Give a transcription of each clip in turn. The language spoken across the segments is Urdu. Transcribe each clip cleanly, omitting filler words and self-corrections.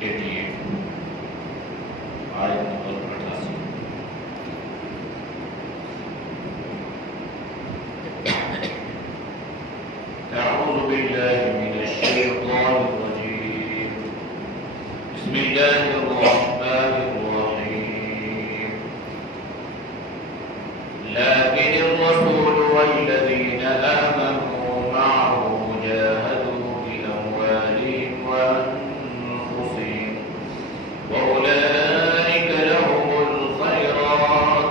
88 آیت نمبر 88۔ اعوذ باللہ من الشیطان الرجیم، بسم اللہ الرحمن الرحیم، لیکن الرسول والذین آمنوا معه جاهدوا بأموالهم وأنفسهم وأولئك لهم الخيرات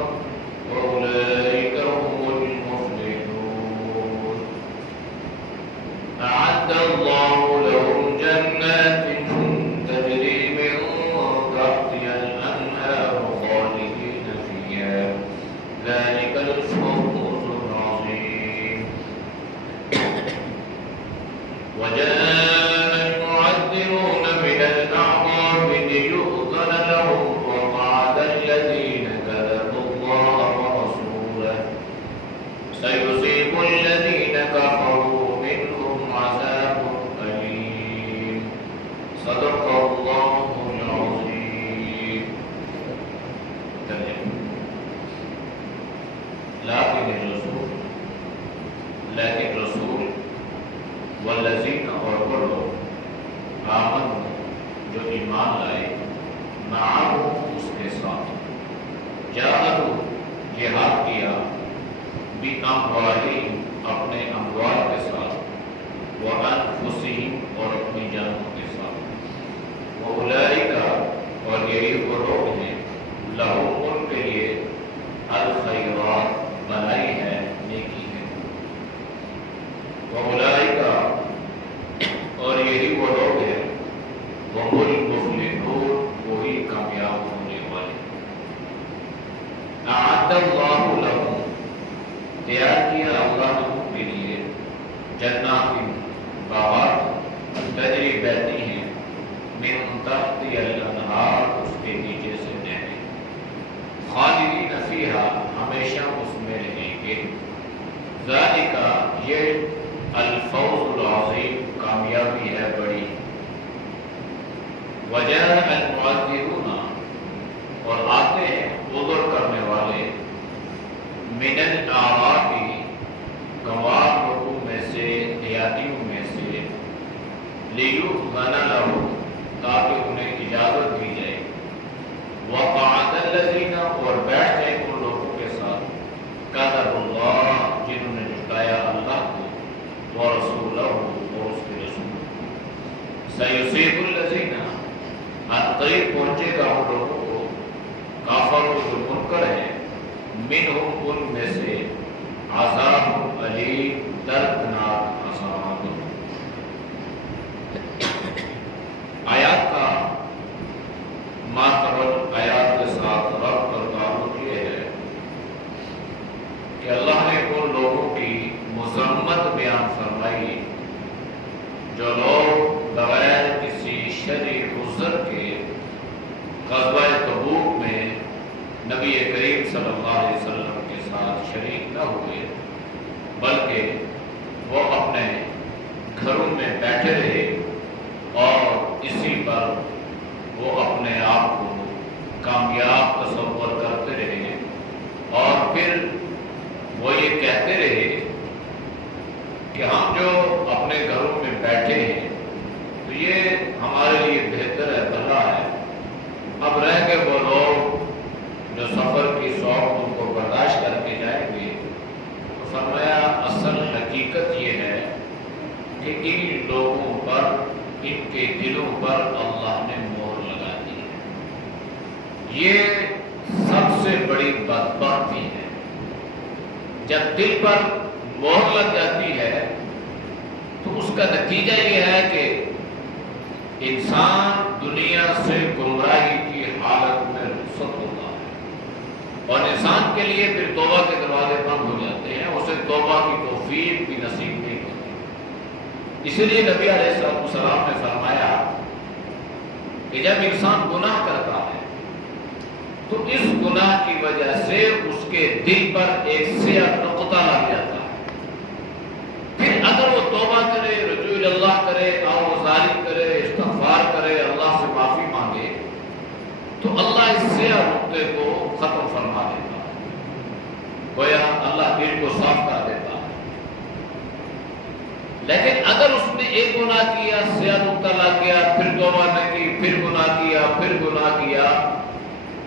وأولئك هم المفلحون، أعد الله لهم جنات تجري من تحتها الأنهار خالدين فيها، ذلك الفوز العظيم۔ وجاء المعذرون من الأعراب ليؤذن لهم وقعد الذين كذبوا الله ورسوله، سيصيب الذين كفروا منهم عذاب أليم، صدق الله العظيم۔ لیکن رسول والذین اور وہ لوگ آمنوا جو ایمان لائے معه اس کے ساتھ جاہدوا جہاد کیا بأموالہم اپنے اموال کے ساتھ وأنفسہم اور اپنی جانوں کے ساتھ وأولئک اور یہی وہ لوگ ہیں لہم ان کے لیے الخیرات بھلائی ہے نیکی ہے وأولئک اور یہی وہ لوگ ہیں ہم المفلحون وہی کامیاب ہونے والے۔ اعد اللہ لہم تیار کیا اللہ نے ان کے لیے جنات باغات تجری بہتی ہیں من تحتها الانہار اس کے نیچے سے نہریں خالدین فیہا ہمیشہ اس میں رہیں گے، ذالک یہ الفوز العظیم کامیابی ہے بڑی۔ وجاء المعذرون اور آتے ہیں عذر کرنے والے من الاعراب گنوار لوگوں میں سے دیہاتیوں میں سے لیؤذن لهم تاکہ انہیں اجازت دی جائے وقعد الذین اور بیٹھ گئے ان لوگوں کے ساتھ کذبوا اللہ جنہوں نے جھٹلایا اللہ کو ورسولہ اور اس کے رسول، سیصیب الذین قریب پہنچے گا ان لوگوں کو کافر جو منکر ہیں منہم ان میں سے عذاب علیم دردناک عذاب۔ آیات کا ماتبل آیات کے ساتھ ربط اور تعلق یہ ہے کہ اللہ نے ان لوگوں کی مذمت بیان فرمائی جو لوگ بغیر کسی شرعی عذر کے غزوہ تبوک میں نبی کریم صلی اللہ علیہ وسلم کے ساتھ شریک نہ ہوئے بلکہ وہ اپنے گھروں میں بیٹھے رہے اور اسی پر وہ اپنے آپ کو کامیاب تصور کرتے رہے اور پھر وہ یہ کہتے رہے کہ ہم جو اپنے گھروں میں بیٹھے ہیں تو یہ ہمارے لیے بہتر ہے بھلا ہے، اب رہ گئے وہ لوگ جو سفر کی شوق ان کو برداشت کر کے جائیں گے۔ تو فرمایا اصل حقیقت یہ ہے کہ ان لوگوں پر ان کے دلوں پر اللہ نے مہر لگا دی ہے، یہ سب سے بڑی بدبختی ہے۔ جب دل پر مہر لگ جاتی ہے تو اس کا نتیجہ یہ ہے کہ انسان دنیا سے گمراہی کی حالت میں رخصت ہوتا ہے اور انسان کے لیے پھر توبہ کے دروازے بند ہو جاتے ہیں، اسے توبہ کی توفیق بھی نصیب نہیں ہوتی۔ اسی لیے نبی علیہ السلام نے فرمایا کہ جب انسان گناہ کرتا ہے تو اس گناہ کی وجہ سے اس کے دل پر ایک سیاہ نقطہ لگ جاتا ہے، پھر اگر وہ توبہ کرے، رجوع اللہ کرے، آوازاری کرے، استغفار کرے، اللہ سے معافی تو اللہ اس سیاہ نقطے کو ختم فرما دیتا ہے، گویا اللہ دل کو صاف کر دیتا ہے۔ لیکن اگر اس نے ایک گناہ کیا، سیاہ نقطہ لگ گیا، پھر توبہ نہ کی، پھر گناہ کیا، پھر گناہ کیا،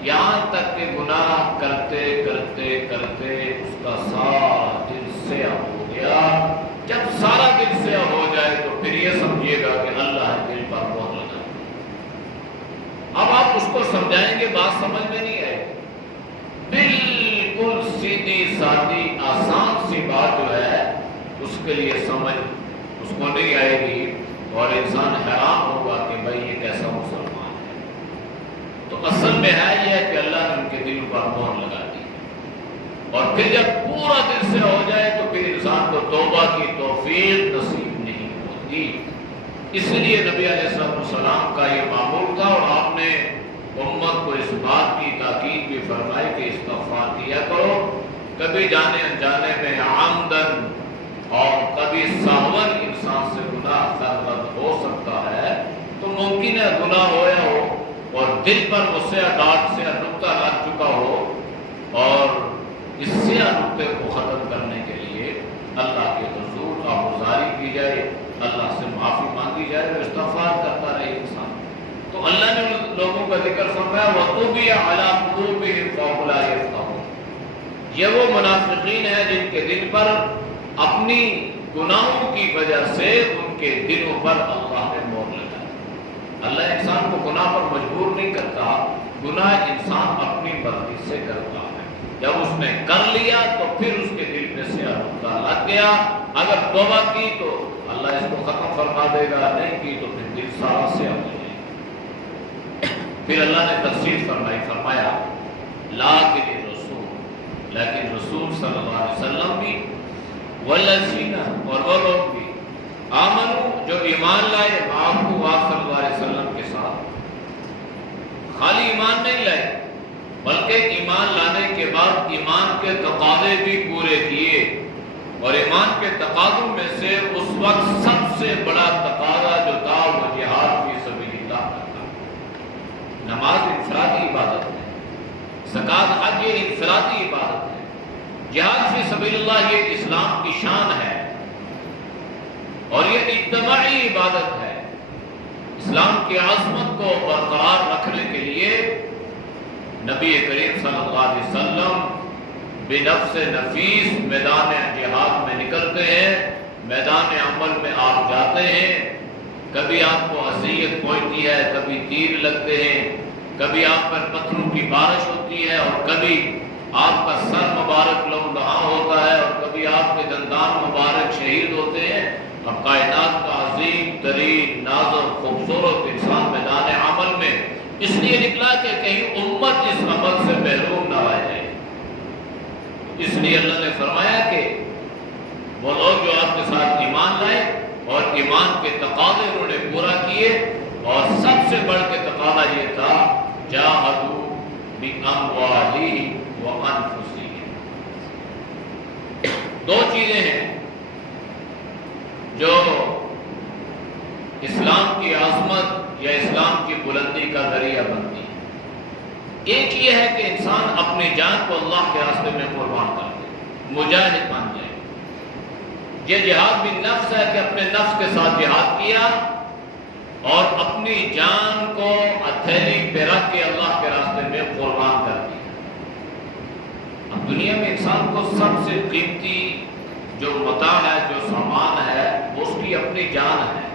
یہاں تک کہ گناہ کرتے کرتے کرتے اس کا سارا دل سیاہ ہو گیا، جب سارا دل سیاہ ہو جائے تو پھر یہ سمجھیے گا کہ اللہ دل پر مہر لگا۔ اب آپ اس کو سمجھائیں گے، بات سمجھ میں نہیں آئے، بالکل سیدھی سادی آسان سی بات جو ہے اس کے لیے سمجھ اس کو نہیں آئے گی، اور انسان حیران ہوگا کہ بھائی یہ کیسا مسلمان ہے۔ تو اصل میں ہے یہ ہے کہ اللہ نے ان کے دل پر مہر لگا دی، اور پھر جب پورا دل سے ہو جائے تو پھر انسان کو توبہ کی توفیق نصیب نہیں ہوتی۔ اس لیے نبی علیہ السلام کا یہ معمول تھا، اور آپ نے امت کو اس بات کی تاکید بھی فرمائی کہ استغفار کیا کرو، کبھی جانے انجانے میں عمدن اور کبھی سہون انسان سے گناہ سرزد ہو سکتا ہے، تو ممکن ہے گناہ ہوا ہو اور دل پر اس سے ڈاٹ سے نقطہ لگ چکا ہو، اور اس سے نقطے کو ختم کرنے کے لیے اللہ کے حضور آہوزاری کی جائے، اللہ سے معافی مانگی جائے اور استغفار کرتا رہے انسان۔ تو اللہ نے ان لوگوں کا ذکر فرمایا وَطُبِعَ عَلَىٰ قُلُوبِهِمْ فَهُمْ لَا يَفْقَهُونَ، یہ وہ منافقین ہیں جن کے دل پر اپنی گناہوں کی وجہ سے ان کے دلوں پر اللہ نے مہر لگائی۔ اللہ انسان کو گناہ پر مجبور نہیں کرتا، گناہ انسان اپنی مرضی سے کرتا ہے۔ جب اس نے کر لیا تو پھر اس کے دل میں سیاہ نقطہ لگ گیا، اگر توبہ کی تو اللہ اس کو ختم فرما دے گا، نہیں کی تو پھر دل سارا سیاہ ہو جائے گا۔ پھر اللہ نے تفصیل فرمایا لیکن رسول صلی اللہ علیہ وسلم بھی، والذین، اور وہ لوگ بھی، آمنو، جو ایمان لائے، آپ صلی اللہ علیہ وسلم کے ساتھ خالی ایمان نہیں لائے بلکہ ایمان لانے کے بعد ایمان کے تقاضے بھی پورے کیے، اور ایمان کے تقاضوں میں سے اس وقت سب سے بڑا تقاضا جو تھا وہ جہاد فی سبیل اللہ کا تھا۔ نماز انفرادی عبادت ہے، زکوٰۃ حج یہ انفرادی عبادت ہے، جہاد فی سبیل اللہ یہ اسلام کی شان ہے، اور یہ اجتماعی عبادت ہے۔ اسلام کی عظمت کو برقرار رکھنے کے لیے نبی کریم صلی اللہ علیہ وسلم بنفس نفیس میدان جہاد میں نکلتے ہیں، میدان عمل میں آپ جاتے ہیں، کبھی آپ کو اذیت پہنچتی ہے، کبھی تیر لگتے ہیں، کبھی آپ پر پتھروں کی بارش ہوتی ہے، اور کبھی آپ کا سر مبارک لہو ہوتا ہے، اور کبھی آپ کے دندان مبارک شہید ہوتے ہیں۔ اب کائنات کا عظیم ترین نازک خوبصورت انسان میدان عمل میں اس لیے نکلا کہ کہیں امت اس عمل سے محروم نہ رہ جائے۔ اس لیے اللہ نے فرمایا کہ وہ لوگ جو آپ کے ساتھ ایمان لائے اور ایمان کے تقاضے انہوں نے پورا کیے، اور سب سے بڑھ کے تقاضا یہ تھا جاہدوا باموالہم وانفسہم۔ دو چیزیں ہیں جو اسلام کی عظمت یا اسلام کی بلندی کا ذریعہ بنتی ہے۔ ایک یہ ہے کہ انسان اپنی جان کو اللہ کے راستے میں قربان کر دے، مجاہد بن جائے۔ یہ جہاد بھی نفس ہے کہ اپنے نفس کے ساتھ جہاد کیا اور اپنی جان کو ہتھیلی پہ رکھ کے اللہ کے راستے میں قربان کر دیا۔ اب دنیا میں انسان کو سب سے قیمتی جو متاع ہے، جو سامان ہے، وہ اس کی اپنی جان ہے۔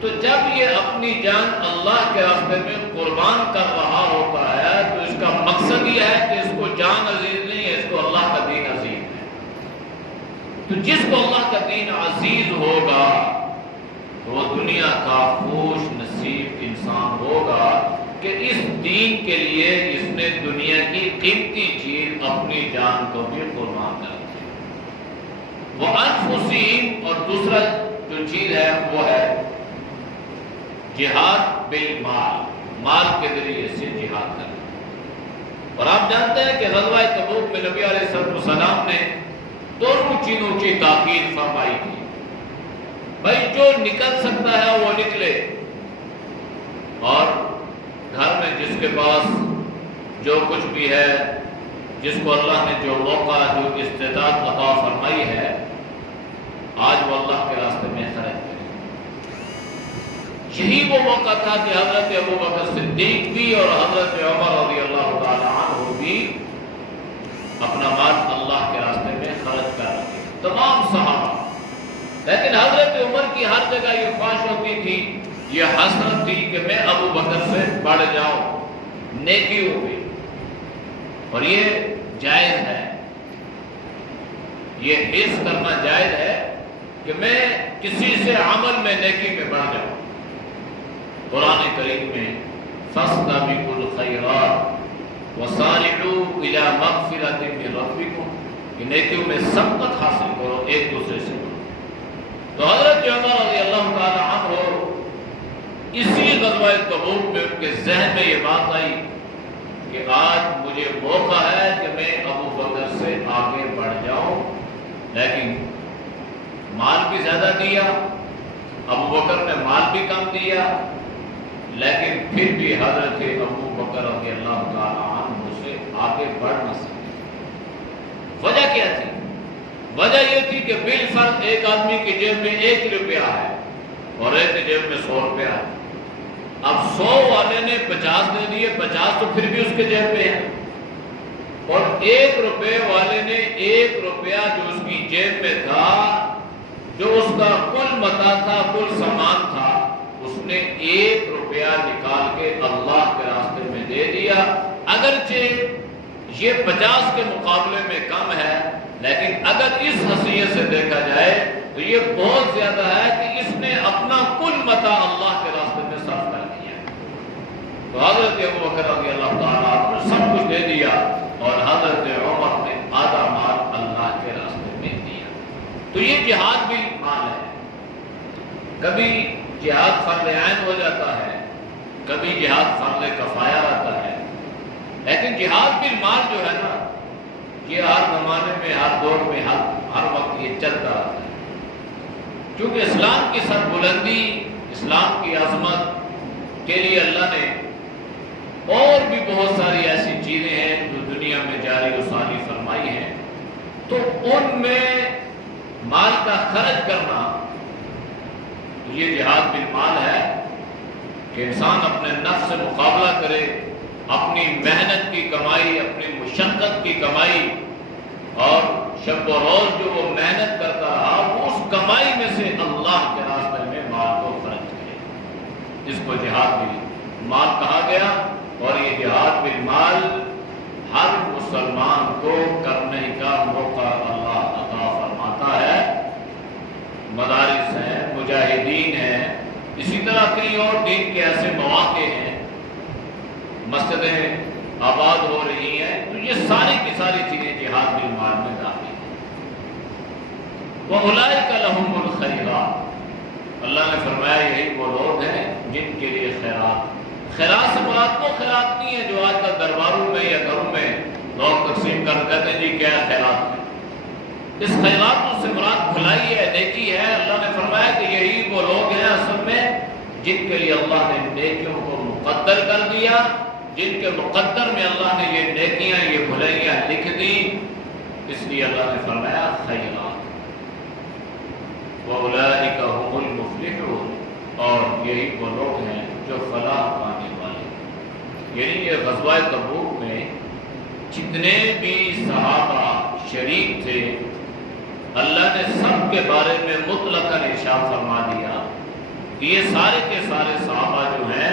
تو جب یہ اپنی جان اللہ کے راستے میں قربان کر رہا ہوتا ہے تو اس کا مقصد یہ ہے کہ اس کو جان عزیز نہیں ہے، اس کو اللہ کا دین عزیز ہے۔ تو جس کو اللہ کا دین عزیز ہوگا تو وہ دنیا کا خوش نصیب انسان ہوگا کہ اس دین کے لیے اس نے دنیا کی قیمتی چیز اپنی جان کو بھی قربان کر دی۔ وہ انفسہم، اور دوسرا جو چیز ہے وہ ہے جہاد بالمال، مال کے ذریعے سے جہاد کرنا۔ اور آپ جانتے ہیں کہ غزوہ تبوک میں نبی علیہ السلام نے دونوں چیزوں کی تاکید فرمائی تھی، بھائی جو نکل سکتا ہے وہ نکلے، اور گھر میں جس کے پاس جو کچھ بھی ہے، جس کو اللہ نے جو موقع، جو استعداد عطا فرمائی ہے، آج وہ اللہ کے راستے میں خرچ کرے۔ یہی وہ موقع تھا کہ حضرت ابو بکر صدیق بھی اور حضرت عمر رضی اللہ تعالی عنہ بھی اپنا مال اللہ کے راستے میں خرچ کر رہے تھے، تمام صحابہ۔ لیکن حضرت عمر کی ہر جگہ یہ خواہش ہوتی تھی، یہ حسرت تھی کہ میں ابو بکر سے بڑھ جاؤں نیکیوں میں، اور یہ جائز ہے، یہ حرص کرنا جائز ہے کہ میں کسی سے عمل میں نیکی میں بڑھ جاؤں۔ قرآن کریم میں فاستبقوا الخیرات وسارعوا الی مغفرۃ من ربکم، کہ نیکیوں میں سبقت حاصل کرو، ایک دوسرے سے کرو۔ تو حضرت عمر رضی اللہ تعالی عنہ اسی غزوہ تبوک میں ان کے ذہن میں یہ بات آئی کہ آج مجھے موقع ہے کہ میں ابو بکر سے آگے بڑھ جاؤں، لیکن مال بھی زیادہ دیا، ابو بکر نے مال بھی کم دیا، لیکن پھر بھی حضرت ابو بکر رضی اللہ تعالی عنہ سے آگے بڑھ نہ سکے۔ وجہ کیا تھی؟ وجہ یہ تھی کہ بالفرض ایک آدمی کی جیب میں 1 روپیہ ہے اور ایک کی جیب میں 100 روپیہ ہے۔ اب 100 والے نے 50 دے دیے، 50 تو پھر بھی اس کے جیب میں ہے، اور 1 روپے والے نے 1 روپیہ جو اس کی جیب میں تھا، جو اس کا کل متاع تھا، کل سامان تھا، اس نے 1 روپیہ نکال کے اللہ کے راستے میں دے دیا۔ اگرچہ یہ 50 کے مقابلے میں کم ہے، لیکن اگر اس حیثیت سے دیکھا جائے تو یہ بہت زیادہ ہے کہ اس نے اپنا کل متاع اللہ کے راستے میں صرف کر دیا۔ تو حضرت ابو بکر رضی اللہ تعالیٰ عنہ نے سب کچھ دے دیا، اور حضرت عمر نے آدھا مال اللہ کے راستے میں دیا۔ تو یہ جہاد بھی مال ہے۔ کبھی جہاد فرض عین ہو جاتا ہے، کبھی جہاد فرض کفایہ رہتا ہے، لیکن جہاد بالمال جو ہے نا، یہ ہر زمانے میں، ہر دور میں، ہر وقت یہ چلتا رہتا ہے، کیونکہ اسلام کی سربلندی، اسلام کی عظمت کے لیے اللہ نے اور بھی بہت ساری ایسی چیزیں ہیں جو دنیا میں جاری و ساری فرمائی ہیں، تو ان میں مال کا خرچ کرنا یہ جہاد بالمال ہے کہ انسان اپنے نفس سے مقابلہ کرے، اپنی محنت کی کمائی، اپنی مشقت کی کمائی، اور شب و روز جو وہ محنت کرتا رہا، وہ اس کمائی میں سے اللہ کے راستے میں مال کو خرچ کرے۔ اس کو جہاد بالمال کہا گیا، اور یہ جہاد بالمال ہر مسلمان کو کرنے کا موقع اللہ عطا فرماتا ہے۔ مدارس ہیں، مجاہدین ہیں، اسی طرح کئی اور دین کے ایسے مواقع ہیں، مسجدیں آباد ہو رہی ہیں، تو یہ ساری کی ساری چیزیں جہاد بالمال میں داخل ہیں۔ وَأُولَٰئِكَ لَهُمُ الْخَيْرَاتُ، اللہ نے فرمایا یہی وہ لوگ ہیں جن کے لیے خیرات۔ خیرات سے مراد وہ خیرات نہیں ہے جو آج کل درباروں میں یا گھروں میں لوگ تقسیم کر کہتے ہیں جی کیا خیرات ہے۔ اس خیرات سے مراد بھلائی ہے، نیکی ہے۔ اللہ نے فرمایا کہ یہی وہ لوگ ہیں اصل میں جن کے لیے اللہ نے نیکیوں کو مقدر کر دیا، جن کے مقدر میں اللہ نے یہ نیکیاں، یہ بھلائیاں لکھ دی، اس لیے اللہ نے فرمایا خیرات۔ وَأُولَٰئِكَ هُمُ الْمُفْلِحُونَ، اور یہی وہ لوگ ہیں جو فلاح پانے والے۔ یعنی یہ غزوہ تبوک میں جتنے بھی صحابہ شریک تھے، اللہ نے سب کے بارے میں مطلقاً ارشاد فرما دیا کہ یہ سارے کے سارے صحابہ جو ہیں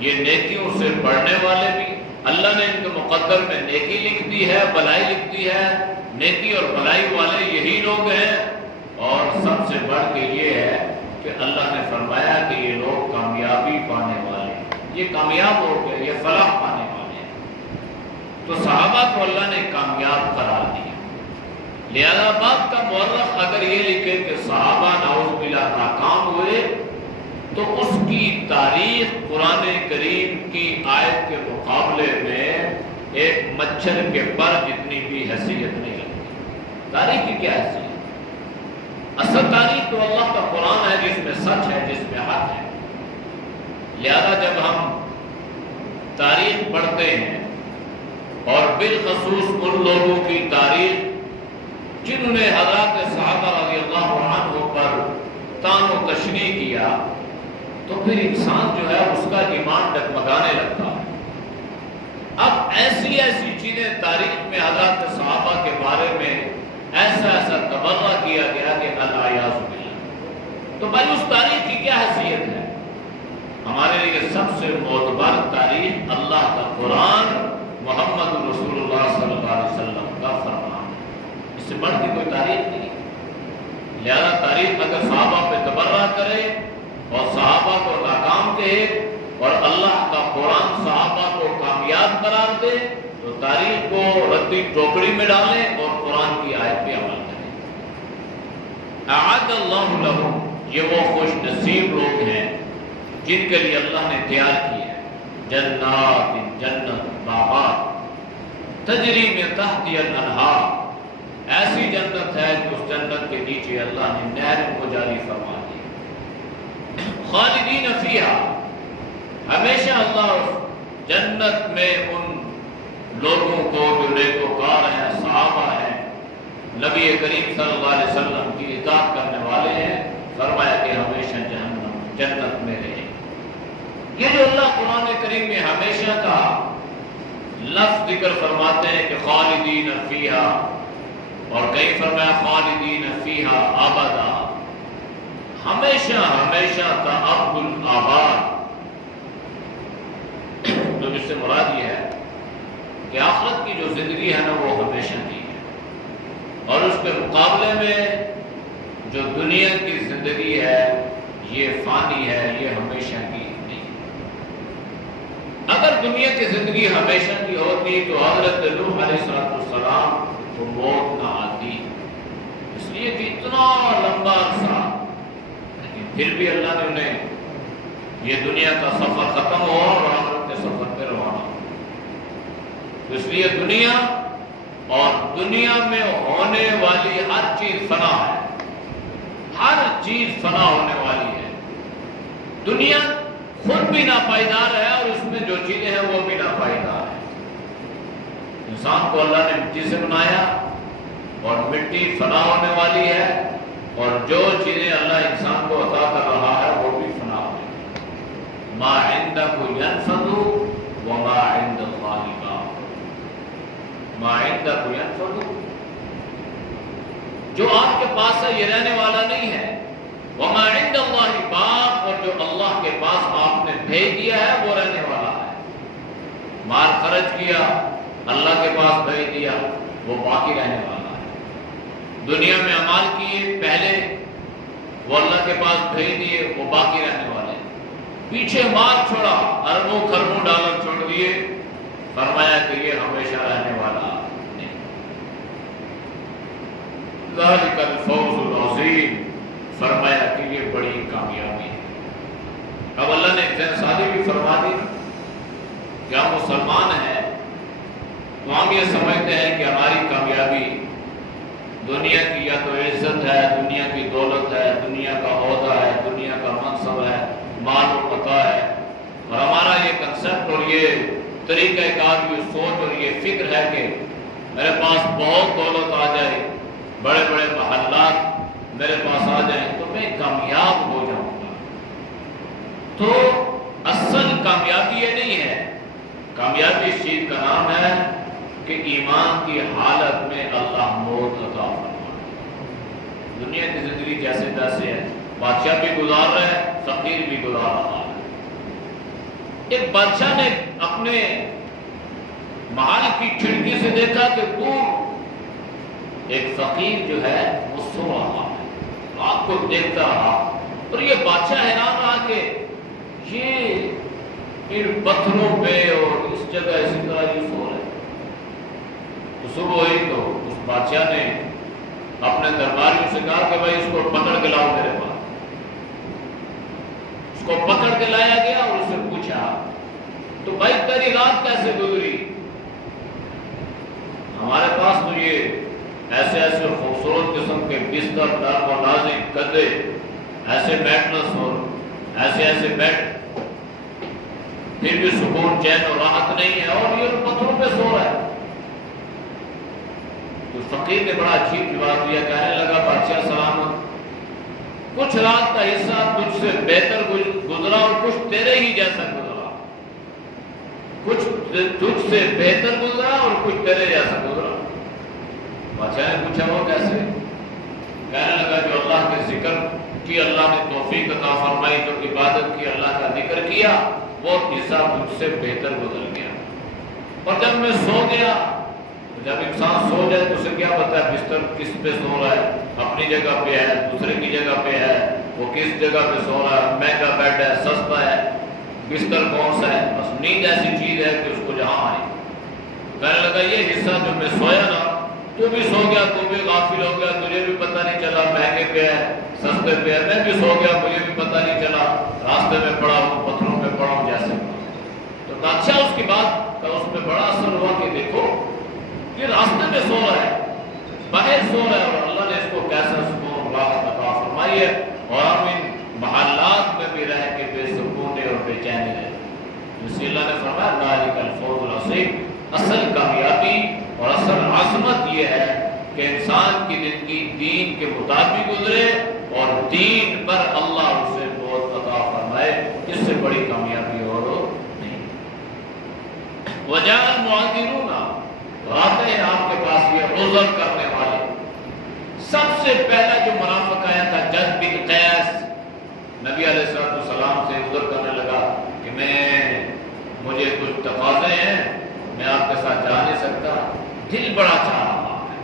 یہ نیکیوں سے بڑھنے والے بھی، اللہ نے ان کے مقدر میں نیکی لکھ دی ہے، بھلائی لکھ دی ہے، نیکی اور بھلائی والے یہی لوگ ہیں، اور سب سے بڑھ کے یہ ہے کہ اللہ نے فرمایا کہ یہ لوگ کامیابی پانے والے ہیں، یہ کامیاب ہو گئے، یہ فلاح پانے والے ہیں۔ تو صحابہ کو اللہ نے کامیاب قرار دیا۔ لہذا بات کا مورخ اگر یہ لکھے کہ صحابہ نعوذ باللہ ناکام ہوئے، تو اس کی تاریخ قرآن کریم کی آیت کے مقابلے میں ایک مچھر کے پر جتنی بھی حیثیت نہیں رکھتی۔ تاریخ کی کیا حیثیت؟ اصل تاریخ تو اللہ کا قرآن ہے جس میں سچ ہے، جس میں حق ہے۔ لہذا جب ہم تاریخ پڑھتے ہیں اور بالخصوص ان لوگوں کی تاریخ جنہوں نے حضرات صحابہ رضی اللہ عنہ پر طعن و تشنیع کیا، تو پھر انسان جو ہے اس کا ایمان ڈگمگانے لگتا ہے۔ اب ایسی چیزیں تاریخ میں حضرات صحابہ کے بارے میں ایسا تبرہ کیا گیا کہ الیاذ باللہ، تو بھائی اس تاریخ کی کیا حیثیت ہے؟ ہمارے لیے سب سے معتبر تاریخ اللہ کا قرآن، محمد رسول اللہ صلی اللہ علیہ وسلم کا فرمان، اس سے بڑھ کے کوئی تاریخ نہیں۔ لہذا تاریخ اگر صحابہ پہ تبرہ کرے اور صحابہ کو ناکام کہے اور اللہ کا قرآن صحابہ کو کامیاب قرار دے، تو تاریخ کو ردی ٹوکری میں ڈالیں اور قرآن کی آیت پہ عمل کریں۔ اعد اللہ لہم، یہ وہ خوش نصیب لوگ ہیں جن کے لیے اللہ نے تیار کیا ہے جنات، جنت، باغات، تجری من تحتها الانہار، ایسی جنت ہے کہ اس جنت کے نیچے اللہ نے نہر کو جاری فرما دی، خالدین فیہا، ہمیشہ اللہ اس جنت میں ان لوگوں کو جو نیکوکار ہیں، صحابہ ہیں، نبی کریم صلی اللہ علیہ وسلم کی اطاعت کرنے والے ہیں، فرمایا کہ ہمیشہ جنت میں رہیں۔ یہ جو اللہ قرآن کریم میں ہمیشہ کا لفظ ذکر فرماتے ہیں کہ خالدین فیہا، اور کئی فرمایا خالدین فیہا ابدا، ہمیشہ تا الآباد، تو جس سے مراد یہ ہے کہ آخرت کی جو زندگی ہے نا وہ ہمیشہ کی ہے، اور اس کے مقابلے میں جو دنیا کی زندگی ہے یہ فانی ہے، یہ ہمیشہ کی نہیں۔ اگر دنیا کی زندگی ہمیشہ کی ہوتی تو حضرت نوح علیہ السلام کو موت نہ آتی، اس لیے کہ اتنا لمبا عرصہ، لیکن پھر بھی اللہ نے انہیں یہ دنیا کا سفر ختم ہو اور آخرت کے سفر پہ روانہ ہو۔ اس لیے دنیا اور دنیا میں ہونے والی ہر چیز فنا ہے، ہر چیز فنا ہونے والی ہے۔ دنیا خود بھی ناپائیدار ہے اور اس میں جو چیزیں ہیں وہ بھی ناپائیدار ہیں۔ انسان کو اللہ نے مٹی سے بنایا اور مٹی فنا ہونے والی ہے، اور جو چیزیں اللہ انسان کو عطا کر رہا ہے وہ بھی فنا ہونے والی ہے۔ ما عندکم ینفد وما عند اللہ باق، ما عندکم ینفد، جو آپ کے پاس ہے یہ رہنے والا نہیں ہے، وما عند اللہ باق، اور جو اللہ کے پاس آپ نے بھیج دیا ہے وہ رہنے والا ہے۔ مال خرچ کیا، اللہ کے پاس بھیج دیا، وہ باقی رہنے والا ہے۔ دنیا میں اعمال کیے پہلے، وہ اللہ کے پاس بھیج دیے، وہ باقی رہنے والے ہیں۔ پیچھے مال چھوڑا، اربوں خربوں ڈالر چھوڑ دیے، فرمایا کہ یہ ہمیشہ رہنے والا نہیں۔ ذالک الفوز العظیم، فرمایا کہ یہ بڑی کامیابی ہے۔ اب اللہ نے ایک ذہن سازی بھی فرما دی کہ ہم مسلمان ہیں تو ہم یہ سمجھتے ہیں کہ ہماری کامیابی دنیا کی یا تو عزت ہے، دنیا کی دولت ہے، دنیا کا عہدہ ہے، دنیا کا منصب ہے، مال و متاع ہے، اور ہمارا یہ کنسپٹ اور یہ طریقہ کار، یہ سوچ اور یہ فکر ہے کہ میرے پاس بہت دولت آ جائے، بڑے بڑے محلات میرے پاس آ جائیں تو میں کامیاب ہو جاؤں گا۔ تو اصل کامیابی یہ نہیں ہے، کامیابی اس چیز کا نام ہے کہ ایمان کی حالت میں اللہ موت عطا فرمائے۔ دنیا کی زندگی جیسے تیسے ہے، بادشاہ بھی گزار رہا ہے، فقیر بھی گزار رہا ہے۔ ایک بادشاہ نے اپنے محل کی کھڑکی سے دیکھا کہ دور ایک فقیر جو ہے وہ سو رہا ہے، رات کو دیکھتا رہا، اور یہ بادشاہ حیران رہا کہ یہ ان پتھروں پہ اور اس جگہ اسی طرح یہ سو رہے۔ تو صبح ہوئی تو اس بادشاہ نے اپنے درباریوں سے کہا کہ بھائی اس کو پکڑ کے لاؤ میرے پاس۔ اس کو پکڑ کے لایا گیا اور اس سے پوچھا تو بھائی تیری رات کیسے گزری؟ ہمارے پاس تو یہ ایسے ایسے خوبصورت قسم کے بستر، درب و نازک گدے، ایسے میٹرس اور ایسے ایسے بیڈ، پھر بھی سکون چین اور راحت نہیں ہے، اور یہ پتھروں پہ سو رہا ہے۔ تو فقیر نے بڑا عجیب جواب دیا، کہنے لگا بادشاہ سلامت، کچھ رات کا حصہ تجھ سے بہتر گزرا اور کچھ تیرے ہی جیسا گزرا، کچھ تجھ سے بہتر گزرا اور کچھ تیرے جیسا گزرا۔ بادشاہ نے پوچھا وہ کیسے؟ کہنے لگا جو اللہ کے ذکر کی اللہ نے توفیق عطا فرمائی، جو عبادت کی اللہ کا ذکر کیا، وہ حصہ مجھ سے بہتر گزر گیا۔ اور جب میں سو گیا، جب انسان سو جائے تو اسے کیا پتا ہے بستر کس پہ سو رہا ہے، اپنی جگہ پہ ہے، دوسرے کی جگہ پہ ہے، وہ کس جگہ پہ سو رہا ہے، مہنگا بیڈ ہے، سستا ہے، بستر کون سا ہے۔ بس نیند ایسی چیز ہے کہ اس کو جہاں آئے۔ کہنے لگا یہ حصہ جو میں سویا نا، تو بھی سو گیا، تو بھی غافل ہو گیا، تجھے بھی پتہ نہیں چلا مہنگے پہ ہے سستے پہ ہے، میں بھی سو گیا، مجھے بھی پتہ نہیں چلا، راستے میں پڑا ہوں، پتھروں پہ پڑا ہوں جیسے۔ تو بادشاہ اس کی بات کا اس پہ بڑا اثر ہوا کہ دیکھو یہ راستے میں سو رہا ہے، باہر سو رہا ہے، اور اللہ نے اس کو کیسا سکون راحت عطا فرمائی ہے، اور ہم ان محلات میں بھی رہ کے بے سکون اور بے چینی رہے۔ اسی اللہ نے فرمایا ذالک الفوز العظیم، اصل کامیابی اور اصل عظمت یہ ہے کہ انسان کی زندگی دین کے مطابق گزرے اور دین پر اللہ اسے بہت عطا فرمائے، اس سے بڑی کامیابی اور نہیں۔ وجاء المعذرون، اور آتے ہیں آپ کے پاس یہ عذر کرنے والے۔ سب سے پہلا جو منافق آیا تھا جد بن قیس، نبی علیہ السلام سے عذر کرنے لگا کہ مجھے کچھ تقاضے ہیں، میں آپ کے ساتھ جا نہیں سکتا، دل بڑا چاہ رہا ہے،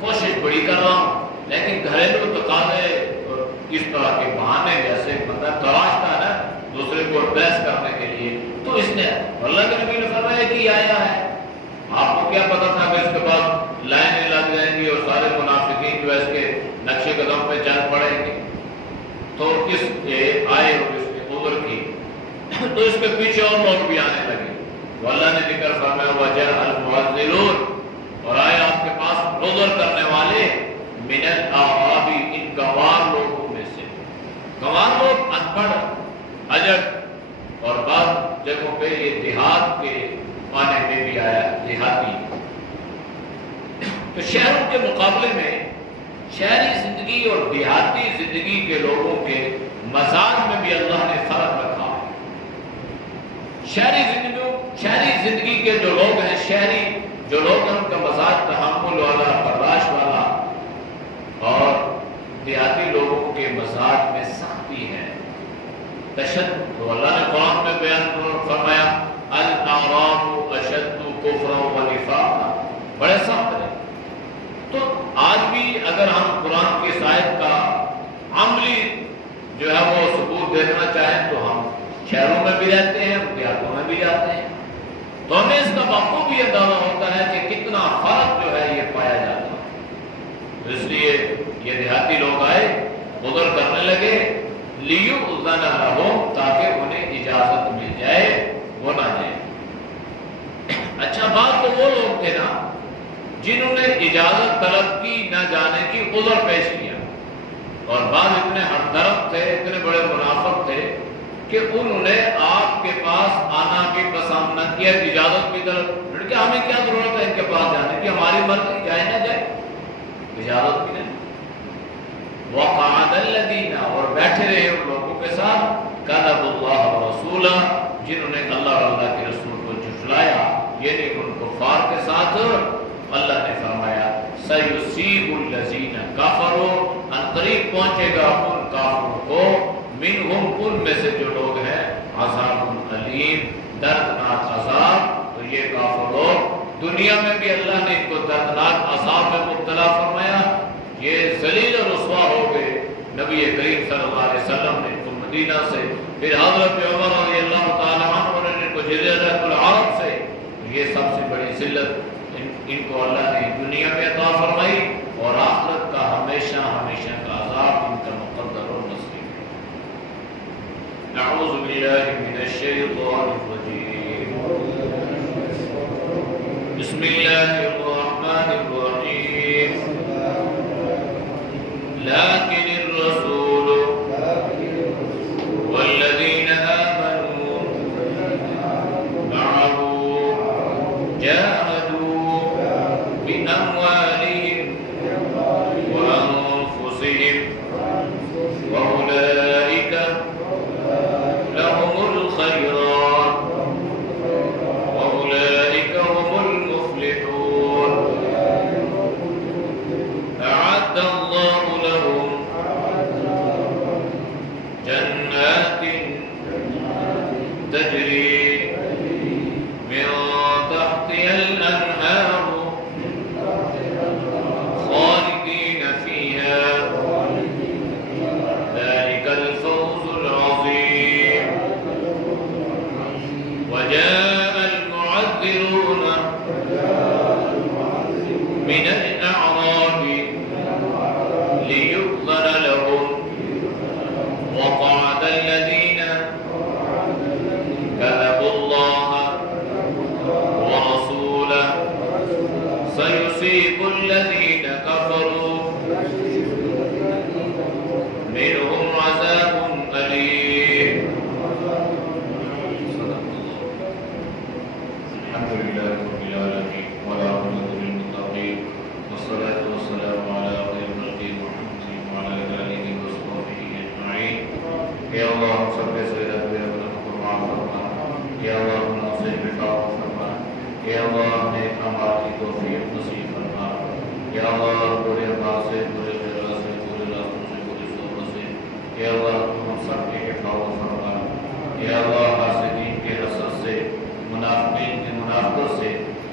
کوشش بڑی کر رہا ہوں، لیکن گھریلو تقاضے اور اس طرح کے بہانے جیسے بندہ تراشتا ہے نا دوسرے کو امپریس کرنے کے لیے، تو اس نے اللہ کے نبی نے فرمایا کہ یہ آیا ہے۔ آپ کو کیا پتا تھا کہ اس کے بعد لائنیں لگ جائیں گی اور سارے منافقین جو ہے اس کے نقشے قدم پہ چل پڑیں گے؟ تو اس آئے اور اس نے عذر کی، تو اس کے پیچھے اور لوگ بھی آنے لگے۔ تو اللہ نے ذکر فرمایا وجاء المعذرون، اور آئے آپ کے پاس عذر کرنے والے، من الاعراب، ان گنوار لوگوں میں سے۔ گنوار لوگ ان پڑھ، اجٹ، اور بعض جگہوں پہ یہ دیہات کے معنی میں بھی آیا، دیہاتی۔ تو شہروں کے مقابلے میں شہری زندگی اور دیہاتی زندگی کے لوگوں کے مزاج میں بھی اللہ نے فرق رکھا ہے۔ شہری زندگی کے جو لوگ ہیں، شہری جو لوگ ہیں، ان کا مزاج تحمل والا، برداشت والا، اور دیہاتی لوگوں کے مزاج میں سختی ہے، تشدد۔ تو اللہ نے قرآن میں بیان فرمایا الاعراب اشد کفرا ونفاقا، بڑے سخت ہیں۔ تو آج بھی اگر ہم قرآن کی آیت کا عملی جو ہے وہ ثبوت دیکھنا چاہیں تو ہم شہروں میں بھی رہتے ہیں، دیہاتوں میں بھی جاتے ہیں، تو ہمیں اس کا بخوبی اندازہ ہوتا ہے کہ کتنا فرق جو ہے یہ پایا جاتا ہے۔ تو اس لیے یہ دیہاتی لوگ آئے، عذر کرنے لگے، لیؤذن لہم، تاکہ انہیں اجازت مل جائے، وہ نہ جائے۔ اچھا بات تو وہ لوگ تھے نا جنہوں نے اجازت طلب کی نہ جانے کی، عذر پیش کیا، اور بعض اتنے ہمدرد تھے، اتنے بڑے منافق تھے کہ انہوں نے آپ کے پاس آنا بھی پسند نہ کیا، اجازت بھی طلب، کہ ہمیں کیا ضرورت ہے ان کے پاس جانے کی، ہماری مرضی جائے نہ جائے، اجازت بھی نہیں۔ وقعد الذین، اور بیٹھے رہے ان لوگوں کے ساتھ، کذبوا اللہ ورسولہ، جنہوں نے اللہ اور اللہ کے رسول کو جھٹلایا، یعنی ان کفار کے ساتھ۔ اللہ نے فرمایا سیصیب الذین کفروا، ان قریب پہنچے گا ان کافروں کو، منہم، ان میں سے جو لوگ ہیں، عذاب علیم، دردناک عذاب۔ تو یہ کافر لوگ دنیا میں بھی اللہ نے ان کو دردناک عذاب میں مبتلا فرمایا، یہ ذلیل و رسوا ہو گئے۔ نبی کریم صلی اللہ علیہ وسلم نے ان کو مدینہ سے، پھر حضرت عمر رضی اللہ تعالیٰ عنہ نے ان کو جزیرۃ العرب سے، یہ سب سے بڑی ذلت ان کو اللہ نے دنیا میں عطا فرمائی، اور آخرت کا ہمیشہ ہمیشہ کا عذاب ان کا مقدر و نصیب ہے۔ نعوذ باللہ من الشیطان الرجیم، بسم اللہ الرحمن الرحیم، لیکن الرسول والذین آمنوا الخيرات وأولئك هم المفلحون. أعد الله لهم جنات تجري من تحتها الأنهار خالدين فيها ذلك الفوز العظيم. وجاء المعذرون من الأعراب ليؤذن لهم وقعد الذين كذبوا الله ورسوله سيصيب الذين كفروا منهم عذاب أليم. الحمد لله رب العالمين والعاقبة للمتقين والصلاة والسلام على خير خلق محمد وعلى آله وصحبه أجمعين. يا الله ہم سب کے سیرت و معاف فرما. یا اللہ ہم سے بفاق فرما. یا اللہ ہمیں عمل کی توفیق نصیب فرما. یا اللہ برے اعمال سے، برے خیالات سے، برے راستوں سے، بری صحبت سے یا اللہ ہم سب کی حفاظت فرما. یا اللہ حاسدین کے حسد سے، منافقین کی منافقت سے،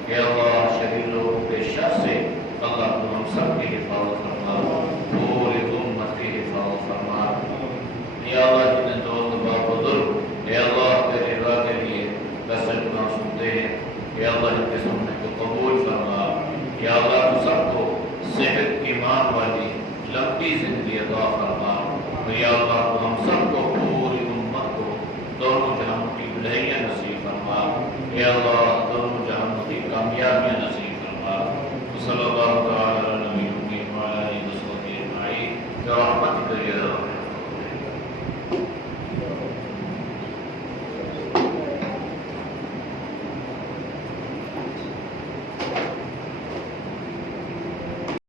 یا اللہ شریر لوگوں کے شر سے اللہ تو ہم سب کی حفاظت فرما. پوری امت کی حفاظت فرما. یا اللہ جتنے دوست با بزرگ یا اللہ تیرے راہ کے لیے دست گناہ سنتے ہیں یا اللہ ان کے سننے کو قبول فرما. یا اللہ تو سب کو صحت ایمان والی لمبی زندگی عطا فرما. یا اللہ